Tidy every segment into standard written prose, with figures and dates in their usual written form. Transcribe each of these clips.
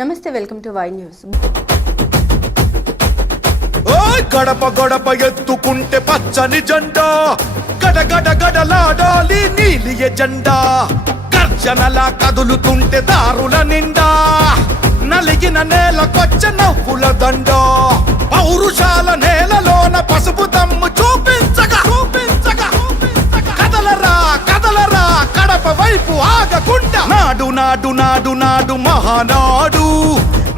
నమస్తే, welcome to Y news. గడప గడప ఎత్తుకుంటే పచ్చని జెండా, గడగడ గడలాడాలి నీలి ఎజెండా. గర్జనలా కదులుతుంటే దారుల నిండా, నలిగిన నేలకొచ్చ నవ్వుల దండ. పౌరుషాల నేలలోన పసుపు దమ్ము చూపించగా కదలరా కదలరా కడప వైపు ఆగకుండా. నాడు నాడు నాడు నాడు మహానాడు,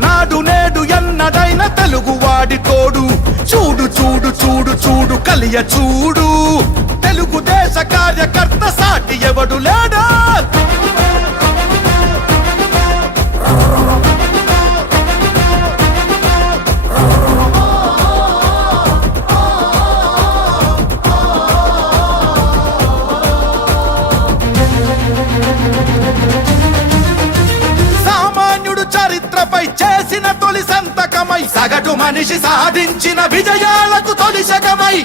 నాడు నేడు ఎన్నడైన తెలుగువాడి తోడు. చూడు చూడు చూడు చూడు కలియ చూడు, తెలుగుదేశ కార్యకర్త సాటి ఎవడు లేడా. చరిత్రపై చేసిన తొలి సంతకమై, సగటు మనిషి సాధించిన విజయాలకు తొలి శకమై,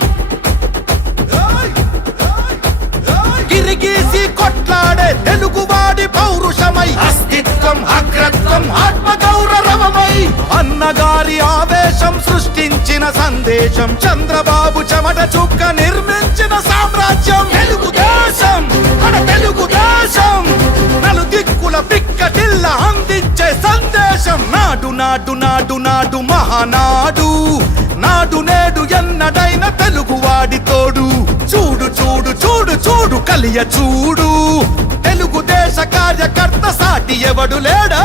గిరిగీసి కొట్లాడే తెలుగువాడి పౌరుషమై, అస్తిత్వం అగ్రత్వం ఆత్మగౌరవమై, అన్నగారి ఆవేశం సృష్టించిన సందేశం, చంద్రబాబు చెమట చుక్క నిర్మించిన సామ్రాజ్యం. తెలుగుదేశం మన తెలుగుదేశం, నలు దిక్కుల పిక్కటిల్ల అందించే సందేశం. నాడు నాడు నాడు నాడు మహానాడు, నాడు నేడు ఎన్నడైన తెలుగువాడి తోడు. చూడు చూడు చూడు చూడు కలియ చూడు, తెలుగుదేశ కార్యకర్త సాటి ఎవడు లేడా.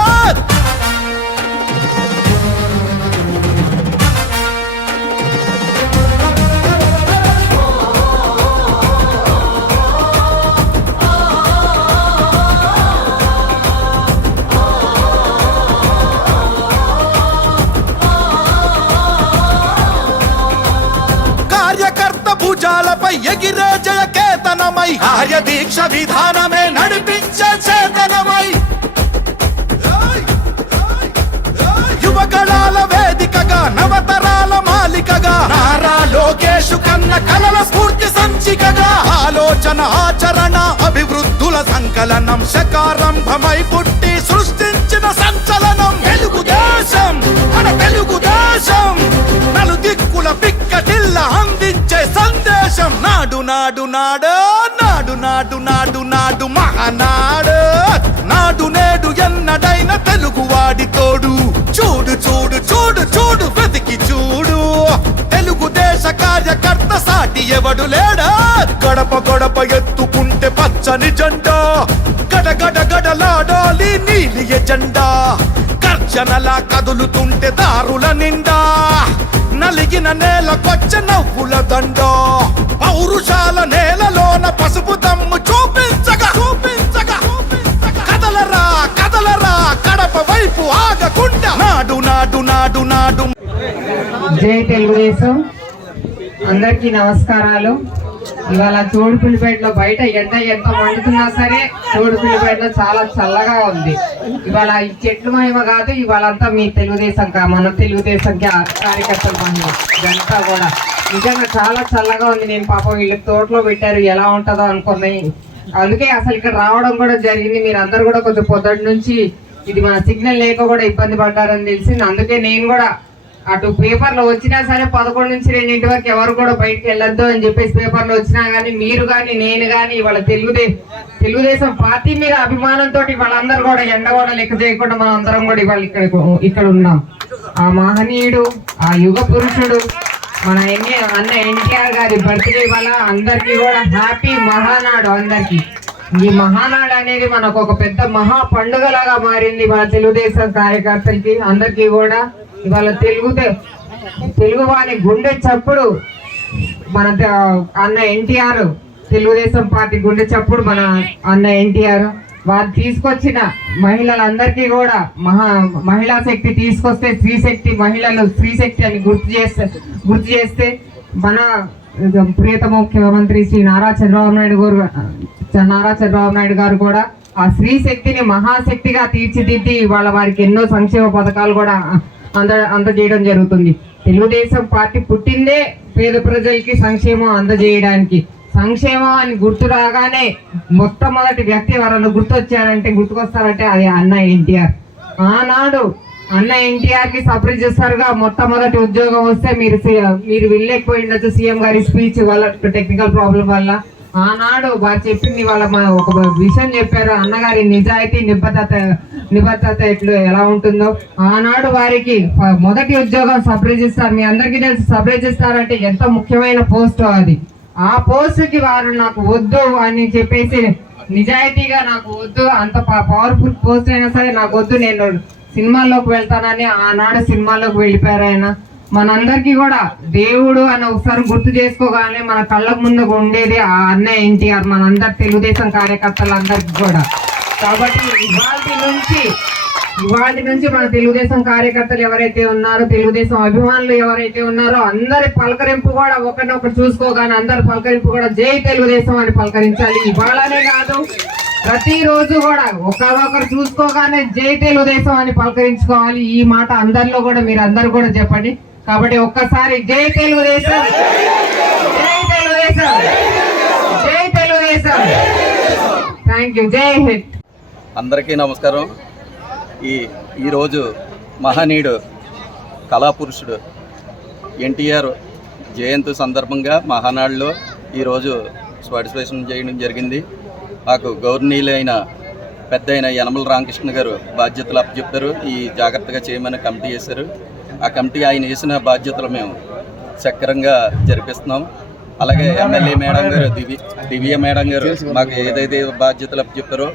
భుజాలపై ఎగిరే జయ కేతనమై, ఆర్య దీక్ష విధానమే నడిపించే చేతనమై, యువగళాల వేదికగా నవతరాల మాలికగా, నారా లోకేషు కన్న కలల స్ఫూర్తి సంచికగా, ఆలోచన ఆచరణ అభివృద్ధుల సంకలనం, శకారంభమై పుట్టి సృష్టించిన సంచలనం. తెలుగుదేశం మన తెలుగుదేశం, నలు దిక్కుల పిక్కటిల్ల అందించే సందేశం. నాడు నాడు నాడు నాడు నాడు నాడు నాడు మహానాడు, నాడు నేడు ఎన్నడైన తెలుగువాడి తోడు. చూడు చూడు చూడు చూడు వెతికి చూడు, తెలుగుదేశ కార్యకర్త సాటి ఎవడు లేడా. గడప గడప ఎత్తుకుంటే పచ్చని జెండా, గడగడ గడలాడాలి నీలి ఎజెండా. గర్జనలా కదులుతుంటే దారుల నిండా, నలిగిన నేలకొచ్చ నవ్వుల దండ. పౌరుషాల నేలలోన పసుపు దమ్ము చూపించగా కదలరా కదలరా కడప వైపు ఆగకుండా. నాడు నాడు నాడు నాడు. జై తెలుగుదేశం. అందరికీ నమస్కారాలు. ఇవాళ చోడుపిల్లిపేటలో బయట ఎండ ఎంత మండుతున్నా సరే చోడుపిల్లిపేటలో చాలా చల్లగా ఉంది. ఇవాళ ఈ చెట్లు మహిమ కాదు, ఇవాళ అంతా మీ తెలుగుదేశం మన తెలుగుదేశం కార్యకర్తల మహిమ. ఇదంతా కూడా నిజంగా చాలా చల్లగా ఉంది. నేను పాపం వీళ్ళకి తోటలో పెట్టారు, ఎలా ఉంటుందో అనుకున్నాయి. అందుకే అసలు ఇక్కడ రావడం కూడా జరిగింది. మీరు అందరు కూడా కొంచెం పొద్దుటి నుంచి ఇది మన సిగ్నల్ లేక కూడా ఇబ్బంది పడ్డారని తెలిసింది. అందుకే నేను కూడా అటు పేపర్లో వచ్చినా సరే 11 నుంచి 2 వరకు ఎవరు కూడా బయటకు వెళ్ళొద్దు అని చెప్పేసి పేపర్లో వచ్చినా కానీ మీరు కానీ నేను కానీ ఇవాళ తెలుగుదేశం పార్టీ మీద అభిమానంతో వాళ్ళందరూ కూడా ఎండ కూడా లెక్క చేయకుండా మనం అందరం కూడా ఇవాళ ఇక్కడ ఉన్నాం. ఆ మహనీయుడు, ఆ యుగ పురుషుడు మన అన్న ఎన్టీఆర్ గారి బర్త్డే వల్ల అందరికీ కూడా హ్యాపీ మహానాడు. అందరికీ ఈ మహానాడు అనేది మనకు ఒక పెద్ద మహా పండుగలాగా మారింది మన తెలుగుదేశం కార్యకర్తలకి అందరికీ కూడా. ఇవాళ తెలుగు వారి గుండె చప్పుడు మన అన్న ఎన్టీఆర్, తెలుగుదేశం పార్టీ గుండె చప్పుడు మన అన్న ఎన్టీఆర్. వారు తీసుకొచ్చిన మహిళలందరికీ కూడా మహిళా శక్తి తీసుకొస్తే స్త్రీశక్తి, మహిళలు స్త్రీశక్తి అని గుర్తు చేస్తే మన ప్రియతమ ముఖ్యమంత్రి శ్రీ నారా చంద్రబాబు నాయుడు గారు కూడా ఆ స్త్రీ శక్తిని మహాశక్తిగా తీర్చిదిద్ది ఇవాళ వారికి ఎన్నో సంక్షేమ పథకాలు కూడా అందజేయడం జరుగుతుంది. తెలుగుదేశం పార్టీ పుట్టిందే పేద ప్రజలకి సంక్షేమం అందజేయడానికి. సంక్షేమం అని గుర్తు రాగానే మొట్టమొదటి వ్యక్తి ఎవరన్నా గుర్తొచ్చారంటే గుర్తుకొస్తారంటే అది అన్న ఎన్టీఆర్. ఆనాడు అన్న ఎన్టీఆర్ కి సపరేట్ చేస్తారుగా మొట్టమొదటి ఉద్యోగం వస్తే మీరు వెళ్ళలేకపోయి ఉండొచ్చు సీఎం గారి స్పీచ్ వల్ల టెక్నికల్ ప్రాబ్లం వల్ల. ఆనాడు వారు చెప్పింది వాళ్ళ ఒక విషయం చెప్పారు, అన్నగారి నిజాయితీ నిబద్ధత ఎలా ఉంటుందో. ఆనాడు వారికి మొదటి ఉద్యోగం సపరేట్ చేస్తారు. మీ అందరికీ తెలిసి సపరేట్ చేస్తారంటే ఎంత ముఖ్యమైన పోస్ట్ అది. ఆ పోస్ట్ కి వారు నాకు వద్దు అని చెప్పేసి నిజాయితీగా నాకు వద్దు, అంత పవర్ఫుల్ పోస్ట్ అయినా సరే నాకు వద్దు, నేను సినిమాల్లోకి వెళ్తానని ఆనాడు సినిమాల్లోకి వెళ్ళిపోయారు ఆయన. మనందరికీ కూడా దేవుడు అని ఒకసారి గుర్తు చేసుకోగానే మన కళ్ళకు ముందు ఉండేది ఆ అన్నయ్య ఎన్టీఆర్, మనందరి తెలుగుదేశం కార్యకర్తలందరికీ కూడా. కాబట్టి ఇవాళ నుంచి మన తెలుగుదేశం కార్యకర్తలు ఎవరైతే ఉన్నారో, తెలుగుదేశం అభిమానులు ఎవరైతే ఉన్నారో అందరి పలకరింపు కూడా ఒకరినొకరు చూసుకోగానే అందరి పలకరింపు కూడా జై తెలుగుదేశం అని పలకరించాలి. ఇవాళనే కాదు, ప్రతిరోజు కూడా ఒకరొకరు చూసుకోగానే జై తెలుగుదేశం అని పలకరించుకోవాలి. ఈ మాట అందరిలో కూడా మీరు అందరు కూడా చెప్పండి. కాబట్టి ఒక్కసారి జై తెలుగుదేశం, జై తెలుగుదేశం, జై తెలుగుదేశం. Thank you. జై హింద్. అందరికీ నమస్కారం. ఈరోజు మహనీయుడు కళాపురుషుడు ఎన్టీఆర్ జయంతి సందర్భంగా మహానాడులో ఈరోజు పార్టిసిపేషన్ చేయడం జరిగింది. మాకు గౌరవనీయులైన పెద్ద అయిన యనమల రామకృష్ణ గారు బాధ్యతలు అప్పచెప్పారు. ఈ జాగ్రత్తగా చేయమని కమిటీ వేశారు. ఆ కమిటీ ఆయన వేసిన బాధ్యతలు మేము సక్రమంగా జరిపిస్తున్నాం. అలాగే ఎమ్మెల్యే మేడం గారు దివ్య మేడం గారు మాకు ఏదైతే బాధ్యతలు అప్పచెప్పారో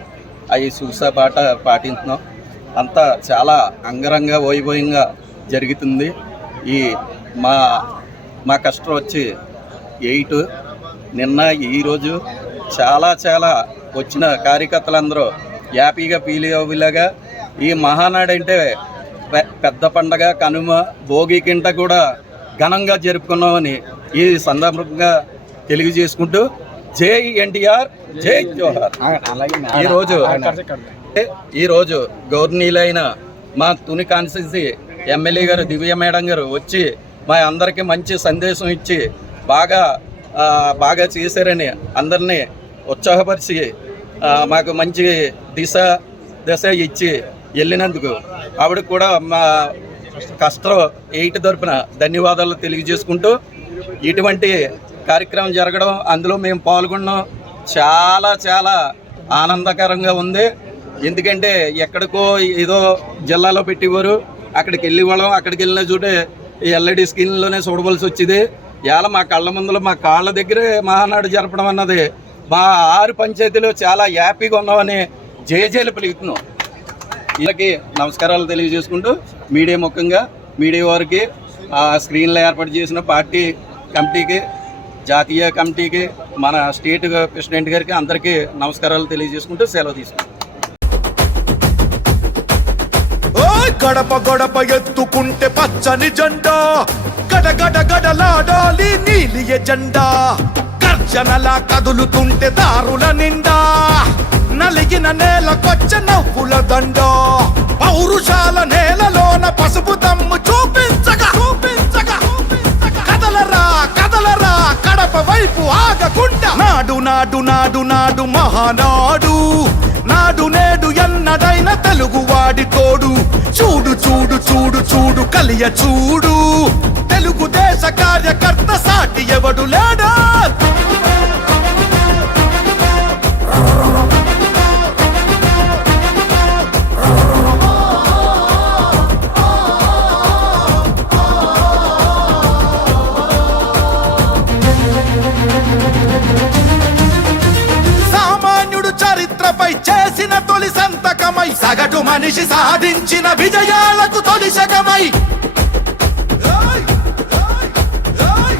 అవి చూసా పాటిస్తున్నాం. అంతా చాలా అంగరంగ వైభవంగా జరుగుతుంది. మా కష్టం వచ్చి 8 నిన్న ఈరోజు చాలా వచ్చిన కార్యకర్తలందరూ హ్యాపీగా ఫీల్ అవ్వేలాగా ఈ మహానాడు అంటే పెద్ద పండగ కనుమ భోగి కింట కూడా ఘనంగా జరుపుకున్నామని ఈ సందర్భంగా తెలియజేసుకుంటూ జై ఎన్టీఆర్, జై జోహార్. ఈరోజు గౌరవనీయులైన మా తుని కాన్స్టిట్యున్సీ ఎమ్మెల్యే గారు దివ్య మేడం గారు వచ్చి మా అందరికీ మంచి సందేశం ఇచ్చి బాగా చేశారని అందరినీ ఉత్సాహపరిచి మాకు మంచి దశ ఇచ్చి వెళ్ళినందుకు ఆవిడకు కూడా మా కష్టం 8 తరపున ధన్యవాదాలు తెలియజేసుకుంటూ ఇటువంటి కార్యక్రమం జరగడం అందులో మేము పాల్గొనడం చాలా ఆనందకరంగా ఉంది. ఎందుకంటే ఎక్కడికో ఏదో జిల్లాలో పెట్టేవారు, అక్కడికి వెళ్ళేవాళ్ళం. అక్కడికి వెళ్ళిన చోటే ఎల్ఈడి స్క్రీన్లోనే చూడవలసి వచ్చేది. ఇవాళ మా కళ్ళ ముందులో మా కాళ్ళ దగ్గరే మహానాడు జరపడం అన్నది మా 6 పంచాయతీలో చాలా హ్యాపీగా ఉన్నామని జయజయలు పలుకుతున్నాం. వీళ్ళకి నమస్కారాలు తెలియజేసుకుంటూ మీడియా వారికి స్క్రీన్లో ఏర్పాటు చేసిన పార్టీ కమిటీకి, జాతీయ కమిటీకి, మన స్టేట్ ప్రెసిడెంట్ గారికి అందరికీ నమస్కారాలు తెలియజేసుకుంటూ సెలవు తీసుకుంటాం. గడప ఎత్తుకుంటే పచ్చని జెండా, గడలాడాలి నీలి ఎజెండా, గర్జనలా కదులుతుంటే దారుల నిండా, నలిగిన నేలకొచ్చ నవ్వుల దండ, పౌరుషాల నేలలోన పసుపు దమ్ము చూపించగా కదలరా కడప వైపు ఆగకుండా, నాడు మహానాడు, నాడు నేడు ఎన్నడైన తెలుగువాడి తోడు, చూడు కలియ చూడు, తెలుగుదేశ కార్యకర్త సాటి ఎవడు లేడా. చరిత్రపై చేసిన తొలి సంతకమై, సగటు మనిషి సాధించిన విజయాలకు తొలి శకమై,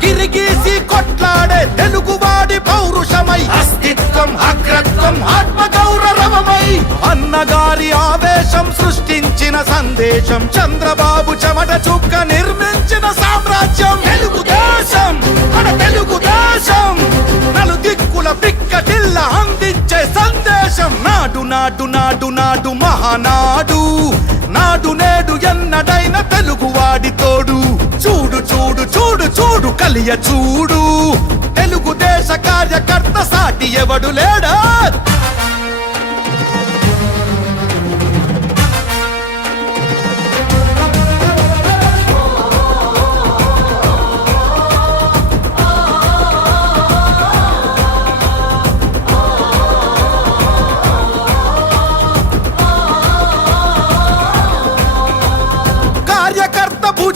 గిరిగీసి కొట్లాడే తెలుగువాడి పౌరుషమై, అస్తిత్వం అగ్రత్వం ఆత్మగౌరవమై, అన్నగారి ఆవేశం సృష్టించిన సందేశం, చంద్రబాబు చెమట చుక్క నిర్మించిన సామ్రాజ్యం, తెలుగుదేశం మన తెలుగుదేశం, నలుదిక్కుల పిక్కటిల్ల అందించే సందేశం, నాడు మహానాడు, నాడు నేడు ఎన్నడైన తెలుగువాడి తోడు, చూడు కలియ చూడు, తెలుగుదేశ కార్యకర్త సాటి ఎవడు లేడా.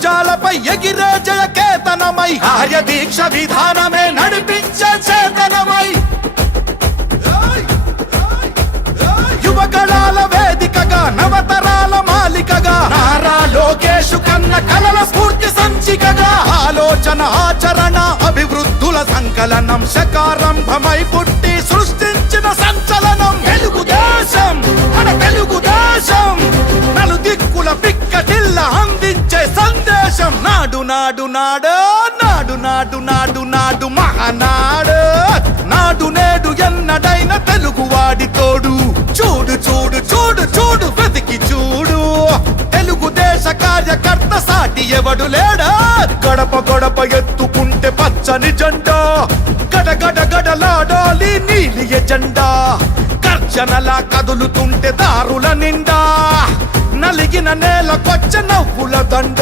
భుజాలపై ఎగిరే జయకేతనమై ఆర్య దీక్ష విధానమే నడిపించే చేతనమై యువగళాల వేదికగా నవతరాల మాలికగా నారా లోకేషు కన్న కలల స్ఫూర్తి సంచికగా ఆలోచన ఆచరణ అభివృద్ధుల సంకలనం శకారంభమై పుట్టి సృష్టించిన సంచలనం తెలుగుదేశం మన తెలుగుదేశం నలుదిక్కుల పిక్కటిల్ల అందించే సందేశం నాడు నాడు నాడు నాడు నాడు నాడు నాడు మహానాడు నాడు నేడు ఎన్నడైన తెలుగువాడి తోడు చూడు చూడు చూడు చూడు వెతికి చూడు తెలుగుదేశ కార్యకర్త సాటి ఎవడు లేడా గడప గడప ఎత్తుకుంటే పచ్చని జెండా గడగడ గడలాడాలి నీలి ఎజెండా గర్జనలా కదులుతుంటే దారుల నిండా నలిగిన నేలకొచ్చ నవ్వుల దండ